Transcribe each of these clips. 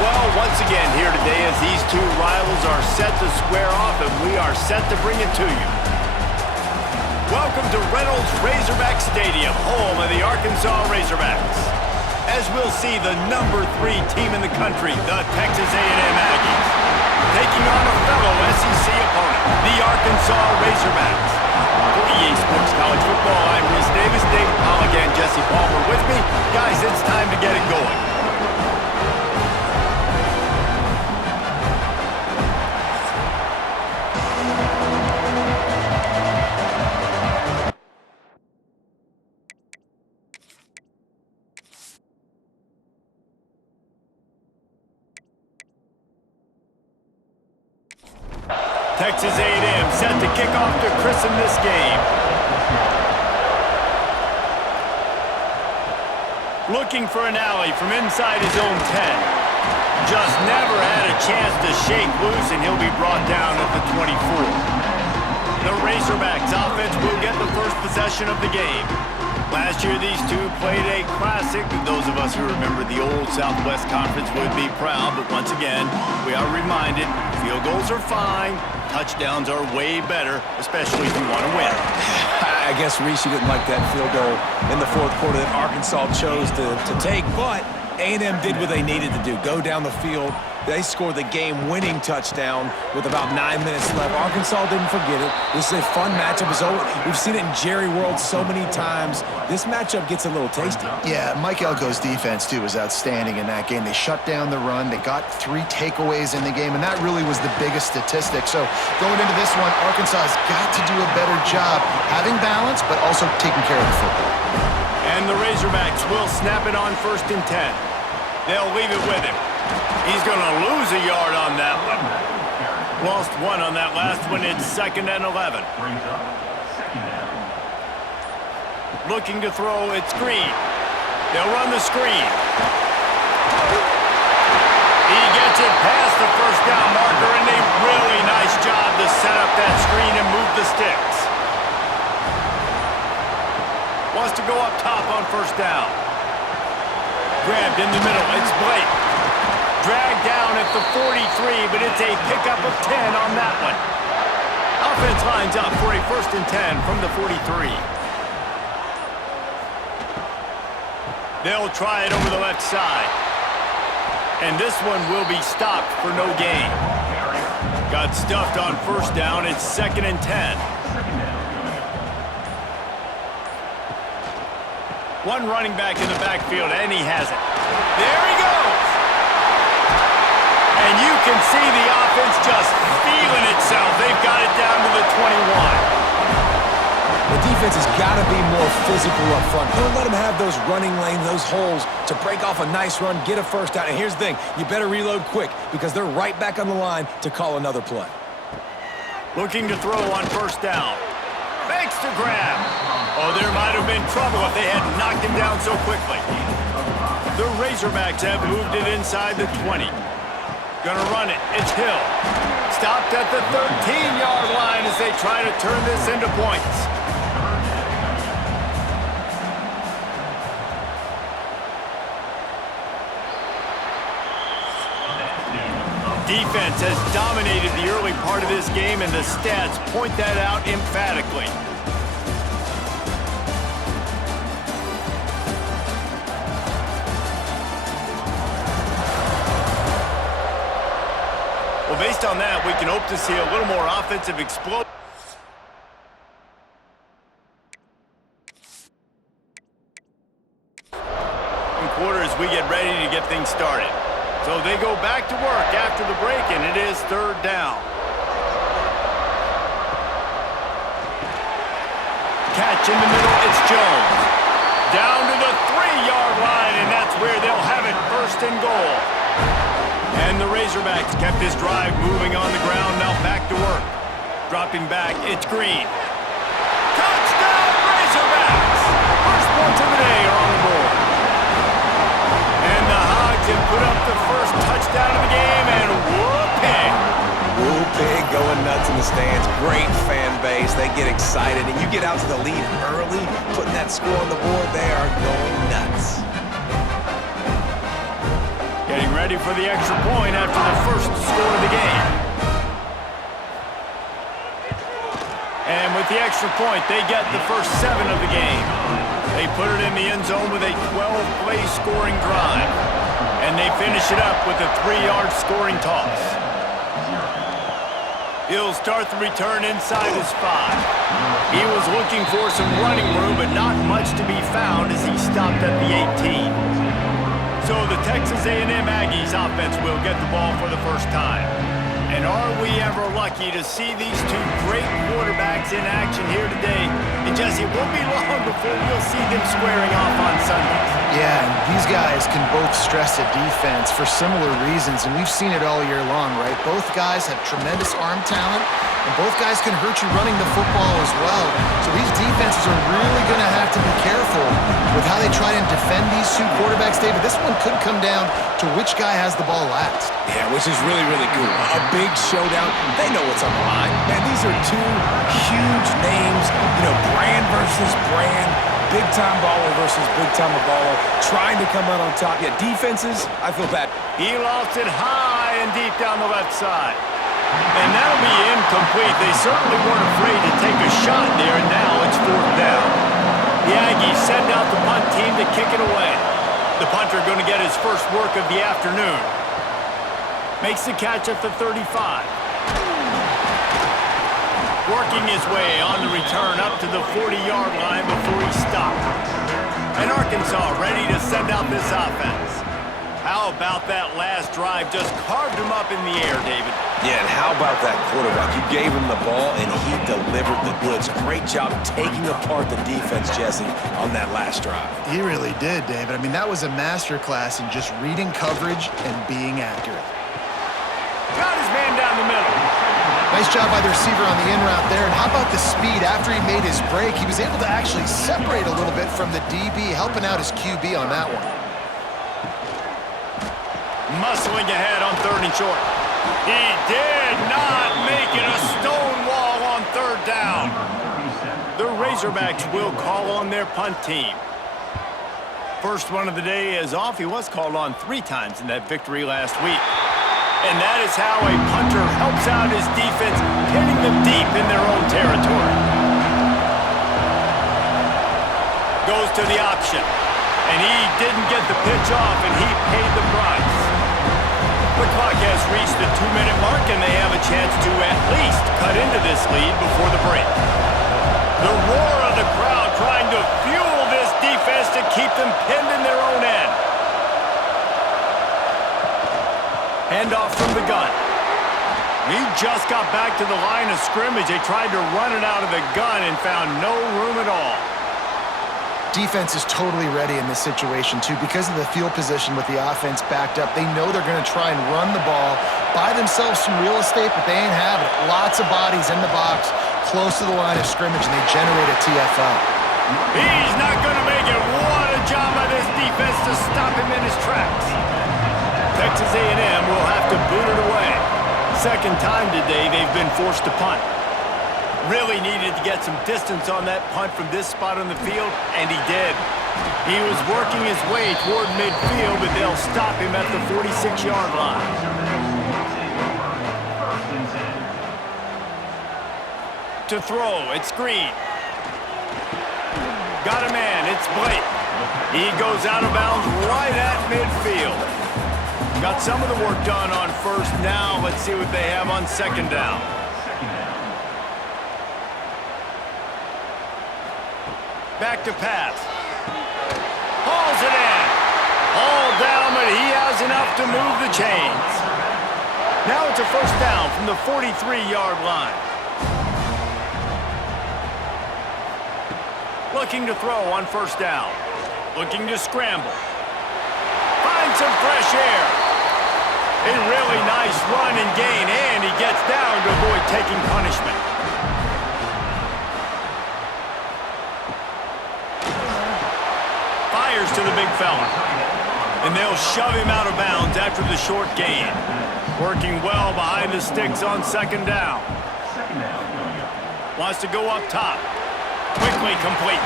Well, once again here today as these two rivals are set to square off, and we are set to bring it to you. Welcome to Reynolds Razorback Stadium, home of the Arkansas Razorbacks. As we'll see, the number 3 team in the country, the Texas A&M Aggies, taking on a fellow SEC opponent, the Arkansas Razorbacks. For EA Sports College Football, I'm Rhys Davis, David Pollack, and Jesse Palmer with me. Guys, it's time to get it going. Texas A&M set to kick off to christen this game. Looking for an alley from inside his own 10. Just never had a chance to shake loose, and he'll be brought down at the 24. The Razorbacks offense will get the first possession of the game. Last year, these two played a classic. Those of us who remember the old Southwest Conference would be proud, but once again, we are reminded field goals are fine. Touchdowns are way better, especially if you want to win. I guess Rhys didn't like that field goal in the fourth quarter that Arkansas chose to take, but A&M did what they needed to do, go down the field. They scored the game-winning touchdown with about 9 minutes left. Arkansas didn't forget it. This is a fun matchup. We've seen it in Jerry World so many times. This matchup gets a little tasty. Yeah, Mike Elko's defense, too, was outstanding in that game. They shut down the run. They got 3 takeaways in the game, and that really was the biggest statistic. So going into this one, Arkansas has got to do a better job having balance, but also taking care of the football. And the Razorbacks will snap it on 1st and 10. They'll leave it with him. He's going to lose a yard on that one. Lost 1 on that last one. It's 2nd and 11. Looking to throw. It's Green. They'll run the screen. He gets it past the first down marker, and a really nice job to set up that screen and move the sticks. Wants to go up top on 1st down. Grabbed in the middle. It's Blake. Dragged down at the 43, but it's a pickup of 10 on that one. Offense lines up for a 1st and 10 from the 43. They'll try it over the left side. And this one will be stopped for no gain. Got stuffed on 1st down. It's 2nd and 10. One running back in the backfield, and he has it. There he goes! And you can see the offense just feeling itself. They've got it down to the 21. The defense has got to be more physical up front. Don't let them have those running lanes, those holes to break off a nice run, get a 1st down. And here's the thing, you better reload quick because they're right back on the line to call another play. Looking to throw on 1st down. Banks to grab. Oh, there might have been trouble if they had knocked him down so quickly. The Razorbacks have moved it inside the 20. Gonna run it. It's Hill. Stopped at the 13-yard line as they try to turn this into points. Defense has dominated the early part of this game, and the stats point that out emphatically. Well, based on that, we can hope to see a little more offensive explosion. Quarter as we get ready to get things started. So they go back to work after the break, and it is 3rd down. Catch in the middle, it's Jones. Down to the 3-yard line, and that's where they'll have it, 1st and goal. And the Razorbacks kept this drive moving on the ground, now back to work. Dropping back, it's Green. Touchdown, Razorbacks! First points of the day are on the board. And the Hogs have put up the first touchdown of the game, and whooping! Whooping, going nuts in the stands. Great fan base. They get excited, and you get out to the lead early, putting that score on the board, they are going nuts. Getting ready for the extra point after the first score of the game. And with the extra point, they get the first 7 of the game. They put it in the end zone with a 12-play scoring drive. And they finish it up with a 3-yard scoring toss. He'll start the return inside his 5. He was looking for some running room, but not much to be found as he stopped at the 18. So the Texas A&M Aggies offense will get the ball for the first time. And are we ever lucky to see these two great quarterbacks in action here today? And Jesse, it won't be long before we'll see them squaring off on Sundays. Yeah, and these guys can both stress a defense for similar reasons, and we've seen it all year long, right? Both guys have tremendous arm talent, and both guys can hurt you running the football as well. So these defenses are really going to have to be careful with how they try and defend these two quarterbacks, David. This one could come down to which guy has the ball last. Yeah, which is really, really cool. A big showdown. They know what's on the line. Man, these are two huge names, brand versus brand, big-time baller versus big-time baller, trying to come out on top. Yeah, defenses, I feel bad. He lost it high and deep down the left side. And that'll be incomplete. They certainly weren't afraid to take a shot there, and now it's 4th down. The Aggies send out the punt team to kick it away. The punter going to get his first work of the afternoon. Makes the catch at the 35. Working his way on the return up to the 40-yard line before he stopped. And Arkansas ready to send out this offense. How about that last drive? Just carved him up in the air, David. Yeah, and how about that quarterback? You gave him the ball, and he delivered the goods. Great job taking apart the defense, Jesse, on that last drive. He really did, David. I mean, that was a masterclass in just reading coverage and being accurate. Got his man down the middle. Nice job by the receiver on the in route there. And how about the speed after he made his break? He was able to actually separate a little bit from the DB, helping out his QB on that one. Muscling ahead on 3rd and short. He did not make it a stone wall on 3rd down. The Razorbacks will call on their punt team. First one of the day is off. He was called on 3 times in that victory last week. And that is how a punter helps out his defense, hitting them deep in their own territory. Goes to the option. And he didn't get the pitch off, and he paid the price. The clock has reached the 2-minute mark, and they have a chance to at least cut into this lead before the break. The roar of the crowd trying to fuel this defense to keep them pinned in their own end. Handoff from the gun. He just got back to the line of scrimmage. They tried to run it out of the gun and found no room at all. Defense is totally ready in this situation, too. Because of the field position with the offense backed up, they know they're going to try and run the ball, buy themselves some real estate, but they ain't having it. Lots of bodies in the box, close to the line of scrimmage, and they generate a TFL. He's not going to make it. What a job by this defense to stop him in his tracks. Texas A&M will have to boot it away. Second time today they've been forced to punt. Really needed to get some distance on that punt from this spot on the field, and he did. He was working his way toward midfield, but they'll stop him at the 46-yard line. To throw, it's Green. Got a man, it's Blake. He goes out of bounds right at midfield. Got some of the work done on 1st. Now let's see what they have on 2nd down. Back to pass. Hauls it in. All down, but he has enough to move the chains. Now it's a 1st down from the 43-yard line. Looking to throw on 1st down. Looking to scramble. Find some fresh air. A really nice run and gain, and he gets down to avoid taking punishment. Fires to the big fella. And they'll shove him out of bounds after the short gain. Working well behind the sticks on 2nd down. Wants to go up top. Quickly complete.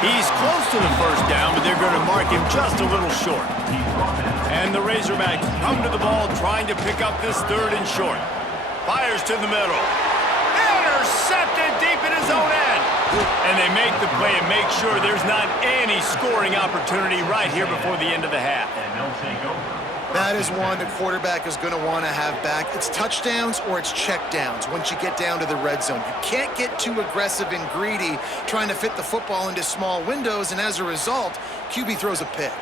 He's close to the 1st down, but they're going to mark him just a little short. And the Razorbacks come to the ball trying to pick up this third and short. Fires to the middle. Intercepted deep in his own end. And they make the play and make sure there's not any scoring opportunity right here before the end of the half. And they'll take over. That is one the quarterback is going to want to have back. It's touchdowns or it's checkdowns once you get down to the red zone. You can't get too aggressive and greedy trying to fit the football into small windows, and as a result, QB throws a pick.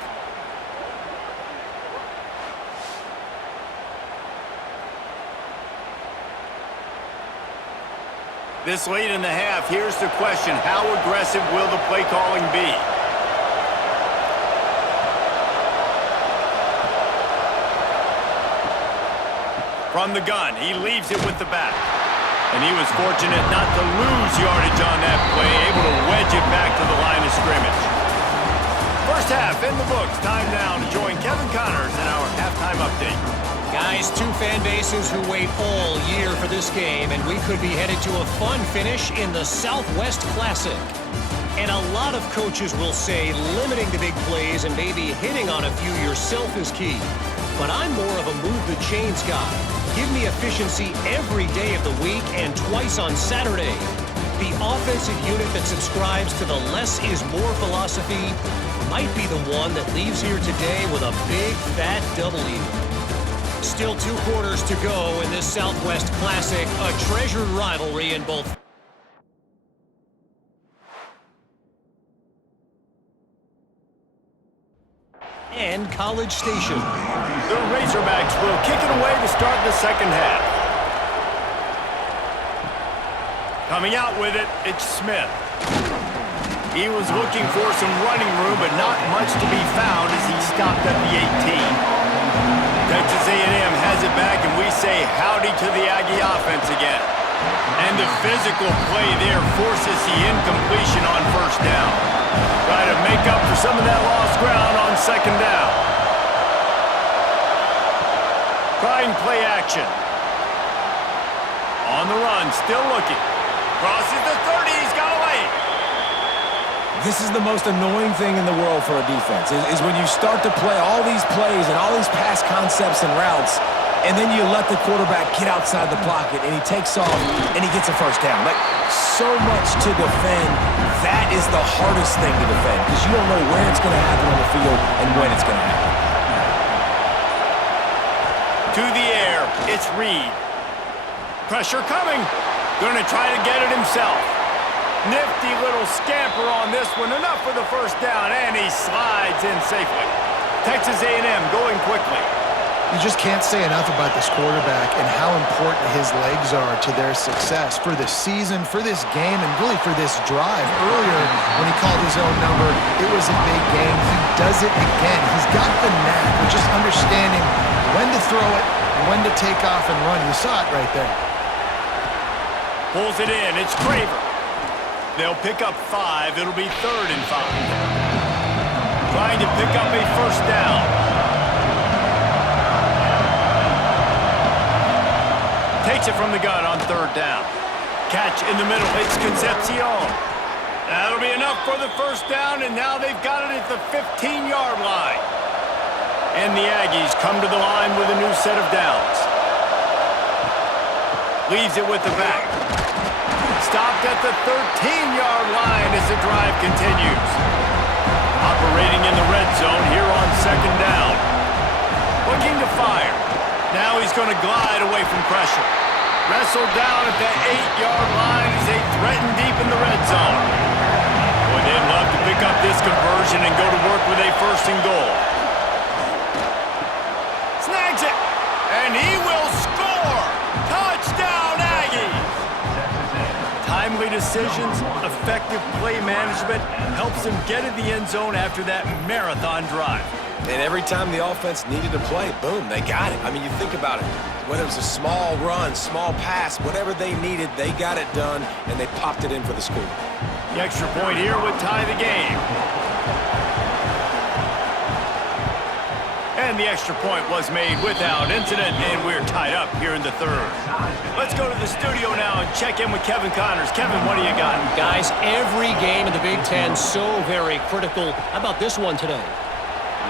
This late in the half, here's the question. How aggressive will the play calling be? From the gun, he leaves it with the back. And he was fortunate not to lose yardage on that play, able to wedge it back to the line of scrimmage. First half in the books. Time now to join Kevin Connors in our halftime update. Guys, two fan bases who wait all year for this game, and we could be headed to a fun finish in the Southwest Classic. And a lot of coaches will say limiting the big plays and maybe hitting on a few yourself is key. But I'm more of a move the chains guy. Give me efficiency every day of the week and twice on Saturday. The offensive unit that subscribes to the less is more philosophy might be the one that leaves here today with a big fat W. Still 2 quarters to go in this Southwest Classic, a treasured rivalry in both. And College Station. The Razorbacks will kick it away to start the second half. Coming out with it, it's Smith. He was looking for some running room, but not much to be found as he stopped at the 18. Texas A&M has it back, and we say howdy to the Aggie offense again. And the physical play there forces the incompletion on first down. Try to make up for some of that lost ground on second down. Trying play action. On the run, still looking. Crosses the 30, he's got away. This is the most annoying thing in the world for a defense, is when you start to play all these plays and all these pass concepts and routes, and then you let the quarterback get outside the pocket, and he takes off, and he gets a first down. Like, so much to defend. That is the hardest thing to defend, because you don't know where it's going to happen on the field and when it's going to happen. To the air, it's Reed. Pressure coming. Going to try to get it himself. Nifty little scamper on this one. Enough for the first down, and he slides in safely. Texas A&M going quickly. You just can't say enough about this quarterback and how important his legs are to their success for this season, for this game, and really for this drive. Earlier, when he called his own number, it was a big game. He does it again. He's got the knack of just understanding when to throw it, when to take off and run. You saw it right there. Pulls it in. It's Craver. They'll pick up 5. It'll be 3rd and 5. Trying to pick up a first down. Takes it from the gun on 3rd down. Catch in the middle. It's Concepcion. That'll be enough for the first down, and now they've got it at the 15-yard line. And the Aggies come to the line with a new set of downs. Leaves it with the back. Stopped at the 13-yard line as the drive continues. Operating in the red zone here on 2nd down. Looking to fire. Now he's going to glide away from pressure. Wrestled down at the 8-yard line as they threaten deep in the red zone. Boy, they'd love to pick up this conversion and go to work with a 1st and goal. Snags it, and he will score! Touchdown, Aggies! Timely decisions, effective play management helps them get in the end zone after that marathon drive. And every time the offense needed to play, boom, they got it. I mean, you think about it. Whether it was a small run, small pass, whatever they needed, they got it done, and they popped it in for the score. The extra point here would tie the game. And the extra point was made without incident, and we're tied up here in the 3rd. Let's go to the studio now and check in with Kevin Connors. Kevin, what do you got? Guys, every game in the Big Ten so very critical. How about this one today?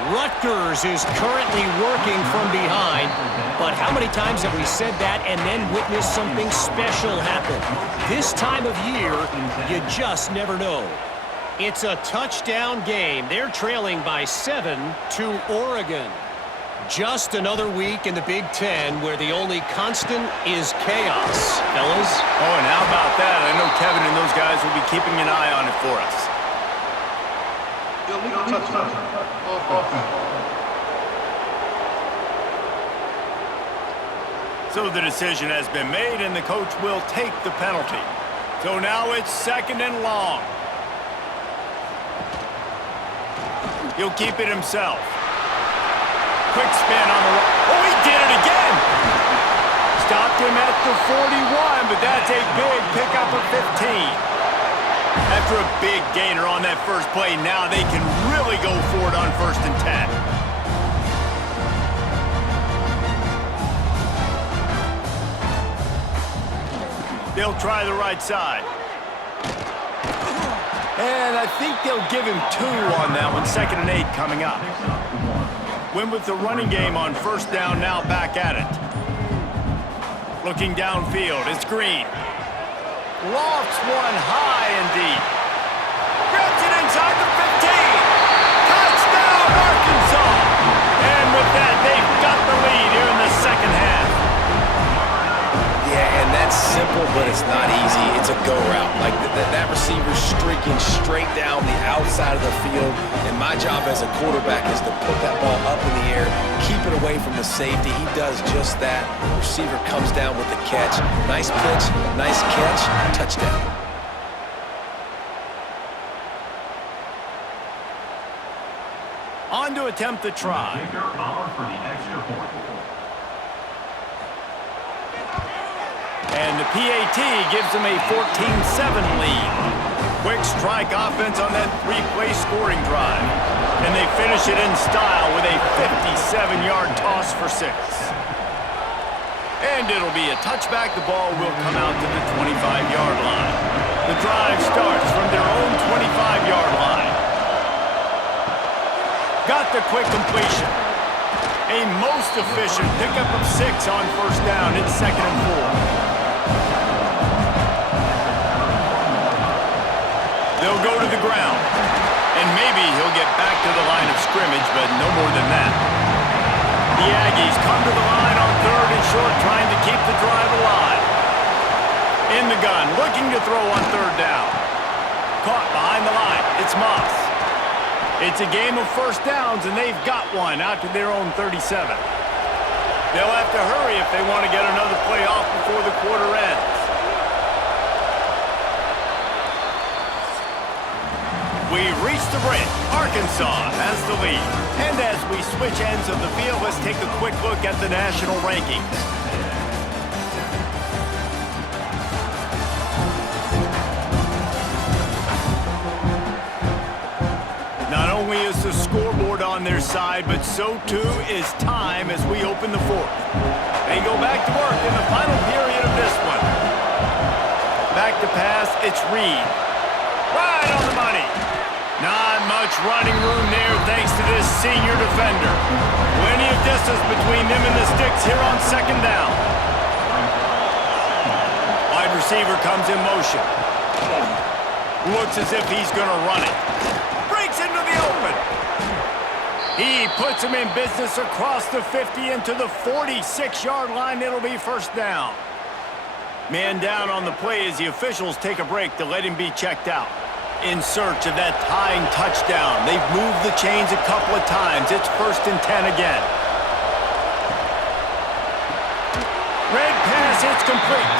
Rutgers is currently working from behind, but how many times have we said that and then witnessed something special happen? This time of year, you just never know. It's a touchdown game. They're trailing by 7 to Oregon. Just another week in the Big Ten where the only constant is chaos, fellas. Oh, and how about that? I know Kevin and those guys will be keeping an eye on it for us. So the decision has been made, and the coach will take the penalty. So now it's 2nd and long. He'll keep it himself. Quick spin on the... Oh, he did it again! Stopped him at the 41, but that's a big pickup of 15. After a big gainer on that first play, now they can really go for it on 1st and 10. They'll try the right side. And I think they'll give him 2 on that one. 2nd and 8 coming up. Went with the running game on 1st down, now back at it. Looking downfield, it's Green. Lofts one high and deep. Grabs it inside the 15. Touchdown, Arkansas! And with that, they've got the lead here in the 2nd half. Yeah, and that's simple, but it's not easy. It's a go route. Like that receiver's streaking straight down the outside of the field, and my job as a quarterback is to put that ball up in the air, keep it away from the safety. He does just that. Receiver comes down with the catch. Nice pitch, nice catch, touchdown. On to attempt the try. And the PAT gives them a 14-7 lead. Quick strike offense on that 3-play scoring drive. And they finish it in style with a 57-yard toss for 6. And it'll be a touchback. The ball will come out to the 25-yard line. The drive starts from their own 25-yard line. Got the quick completion. A most efficient pickup of 6 on 1st down. It's 2nd and 4. They'll go to the ground. And maybe he'll get back to the line of scrimmage, but no more than that. The Aggies come to the line on 3rd and short, trying to keep the drive alive. In the gun, looking to throw on 3rd down. Caught behind the line. It's Moss. It's a game of 1st downs, and they've got one out to their own 37. They'll have to hurry if they want to get another play off before the quarter ends. We've reached the break. Arkansas has the lead. And as we switch ends of the field, let's take a quick look at the national rankings. Not only is the scoreboard on their side, but so too is time as we open the 4th. They go back to work in the final period of this one. Back to pass, it's Reed. Right on the money. Not much running room there thanks to this senior defender. Plenty of distance between them and the sticks here on 2nd down. Wide receiver comes in motion. Looks as if he's going to run it. Breaks into the open. He puts him in business across the 50 into the 46-yard line. It'll be 1st down. Man down on the play as the officials take a break to let him be checked out. In search of that tying touchdown. They've moved the chains a couple of times. It's 1st and 10 again. Red pass, it's complete.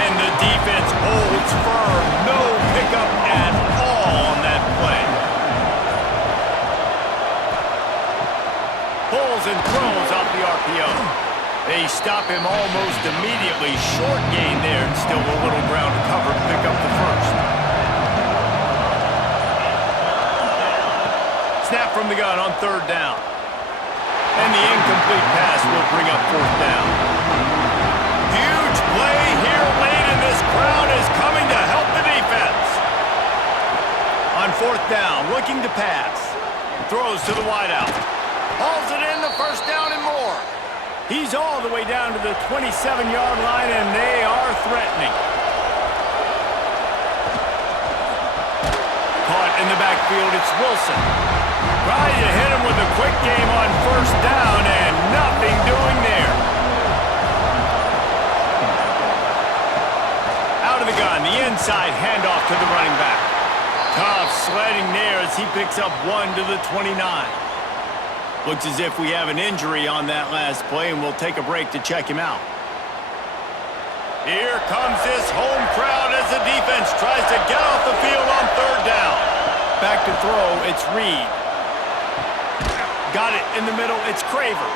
And the defense holds firm. No pickup at all on that play. Pulls and throws off the RPO. They stop him almost immediately. Short gain there, and still a little ground to cover to pick up the 1st. Snap from the gun on 3rd down. And the incomplete pass will bring up 4th down. Huge play here late, and this crowd is coming to help the defense. On 4th down, looking to pass. Throws to the wideout. Hauls it in, the first down and more. He's all the way down to the 27-yard line, and they are threatening. Caught in the backfield, it's Wilson. Trying to hit him with a quick game on first down, and nothing doing there. Out of the gun, the inside handoff to the running back. Tough sledding there as he picks up 1 to the 29. Looks as if we have an injury on that last play, and we'll take a break to check him out. Here comes this home crowd as the defense tries to get off the field on third down. Back to throw, it's Reed. Got it in the middle, it's Craver.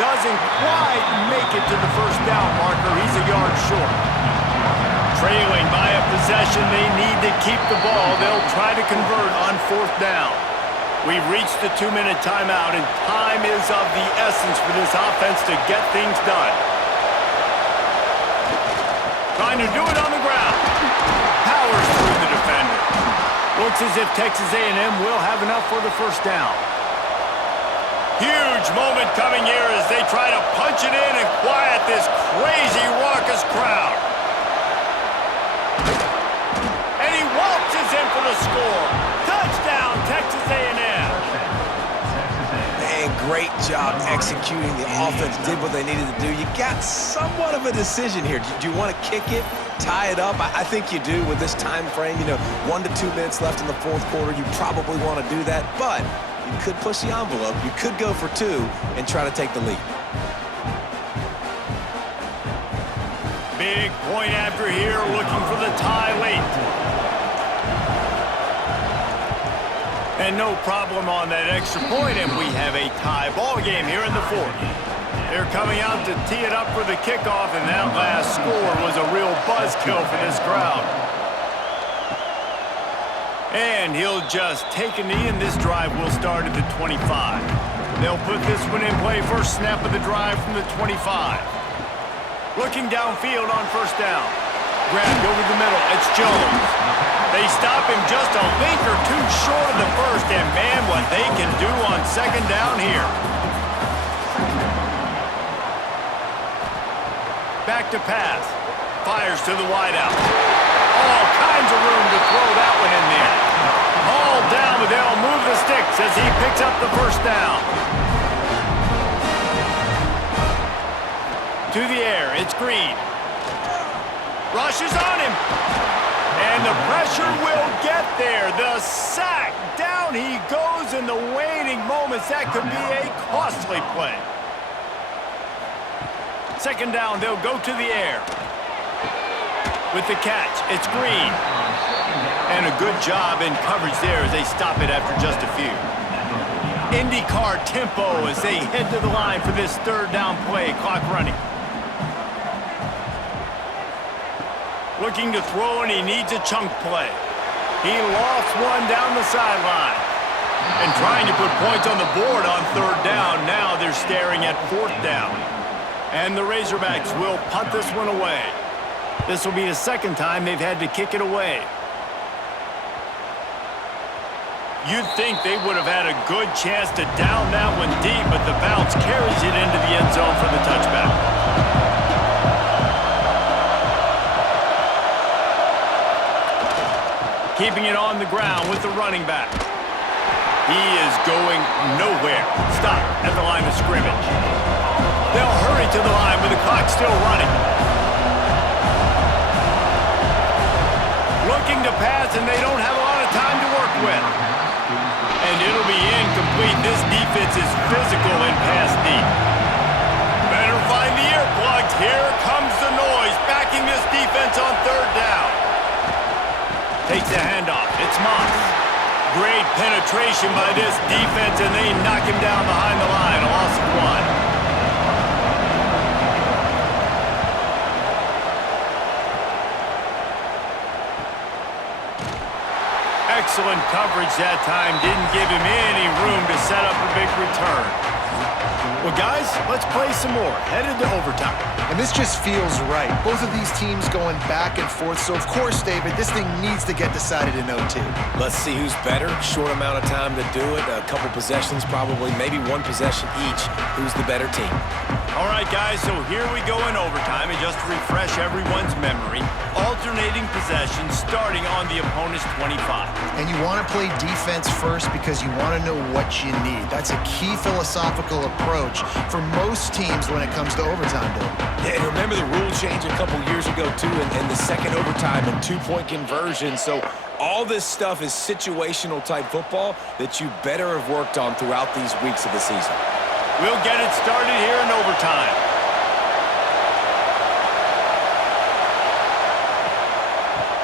Doesn't quite make it to the first down marker. He's a yard short. Trailing by a possession, they need to keep the ball. They'll try to convert on fourth down. We've reached the 2-minute timeout, and time is of the essence for this offense to get things done. Trying to do it on the ground. Powers through the defender. Looks as if Texas A&M will have enough for the first down. Huge moment coming here as they try to punch it in and quiet this crazy, raucous crowd. And he waltzes in for the score. Touchdown, Texas A&M. Great job executing. The offense did what they needed to do. You got somewhat of a decision here. Do you want to kick it, tie it up? I think you do with this time frame. 1 to 2 minutes left in the fourth quarter. You probably want to do that, but you could push the envelope. You could go for 2 and try to take the lead. Big point after here, looking for the tie late. And no problem on that extra point, and we have a tie ball game here in the fourth. They're coming out to tee it up for the kickoff, and that last score was a real buzzkill for this crowd. And he'll just take a knee, and this drive will start at the 25. They'll put this one in play, first snap of the drive from the 25. Looking downfield on first down. Grabbed over the middle, it's Jones. They stop him just a link or two short of the first, and man, what they can do on second down here. Back to pass. Fires to the wideout. All kinds of room to throw that one in there. All down, but they'll move the sticks as he picks up the first down. To the air, it's Green. Rushes on him. And the pressure will get there. The sack. Down he goes in the waiting moments. That could be a costly play. Second down, they'll go to the air. With the catch, it's Green. And a good job in coverage there as they stop it after just a few. IndyCar tempo as they head to the line for this third down play. Clock running. Looking to throw, and he needs a chunk play. He lost one down the sideline. And trying to put points on the board on third down. Now they're staring at fourth down. And the Razorbacks will punt this one away. This will be the second time they've had to kick it away. You'd think they would have had a good chance to down that one deep, but the bounce carries it into the end zone for the touchback. Keeping it on the ground with the running back. He is going nowhere. Stop at the line of scrimmage. They'll hurry to the line with the clock still running. Looking to pass, and they don't have a lot of time to work with. And it'll be incomplete. This defense is physical and pass deep. Better find the earplugs. Here comes the noise, backing this defense on third down. Takes the handoff. It's Moss. Great penetration by this defense, and they knock him down behind the line. A loss of 1. Excellent coverage that time. Didn't give him any room to set up a big return. Well, guys, let's play some more. Headed to overtime. And this just feels right. Both of these teams going back and forth. So, of course, David, this thing needs to get decided in OT. Let's see who's better. Short amount of time to do it. A couple possessions, probably maybe one possession each. Who's the better team? All right, guys, so here we go in overtime. And just to refresh everyone's memory, alternating possessions starting on the opponent's 25. And you want to play defense first because you want to know what you need. That's a key philosophical approach for most teams when it comes to overtime, David. Yeah, and remember the rule change a couple years ago, too, and the second overtime and two-point conversion. So all this stuff is situational-type football that you better have worked on throughout these weeks of the season. We'll get it started here in overtime.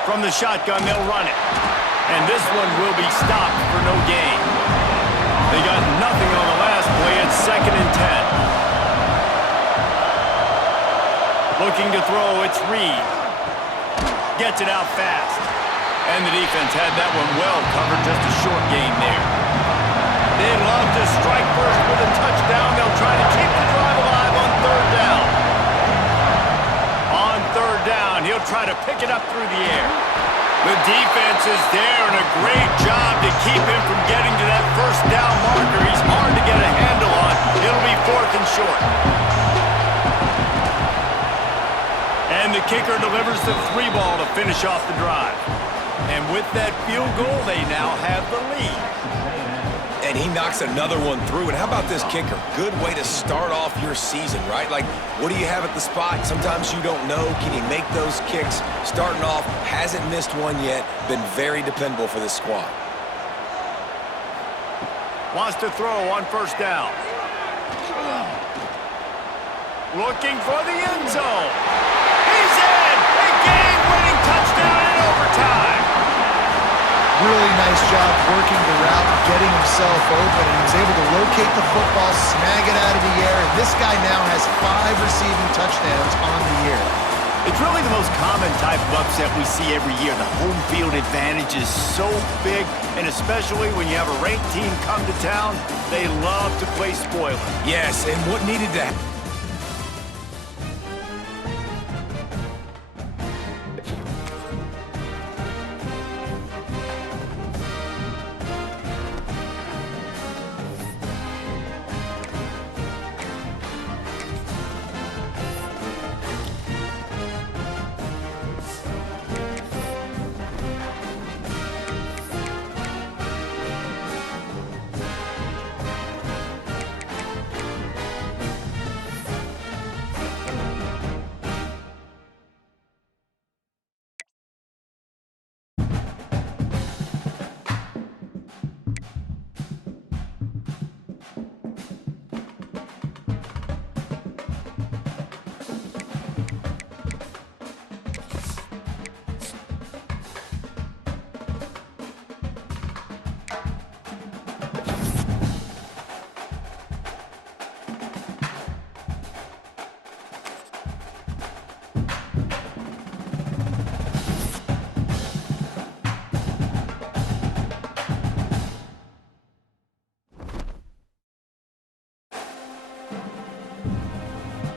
From the shotgun, they'll run it. And this one will be stopped for no gain. They got nothing on the last play. It's 2nd and 10. Looking to throw, it's Reed. Gets it out fast. And the defense had that one well covered, just a short gain there. They love to strike first with a touchdown. They'll try to keep the drive alive on 3rd down. On 3rd down, he'll try to pick it up through the air. The defense is there, and a great job to keep him from getting to that 1st down marker. He's hard to get a handle on. It'll be 4th and short. And the kicker delivers the 3 ball to finish off the drive. And with that field goal, they now have the lead. And he knocks another one through. And how about this kicker? Good way to start off your season, right? Like, what do you have at the spot? Sometimes you don't know. Can he make those kicks? Starting off, hasn't missed one yet. Been very dependable for this squad. Wants to throw on 1st down. Looking for the end zone. He's in! A game-winning touchdown in overtime. Really nice job working the route, getting himself open, and he was able to locate the football, snag it out of the air, and this guy now has 5 receiving touchdowns on the year. It's really the most common type of upset we see every year. The home field advantage is so big, and especially when you have a ranked team come to town, they love to play spoiler. Yes, and what needed to happen?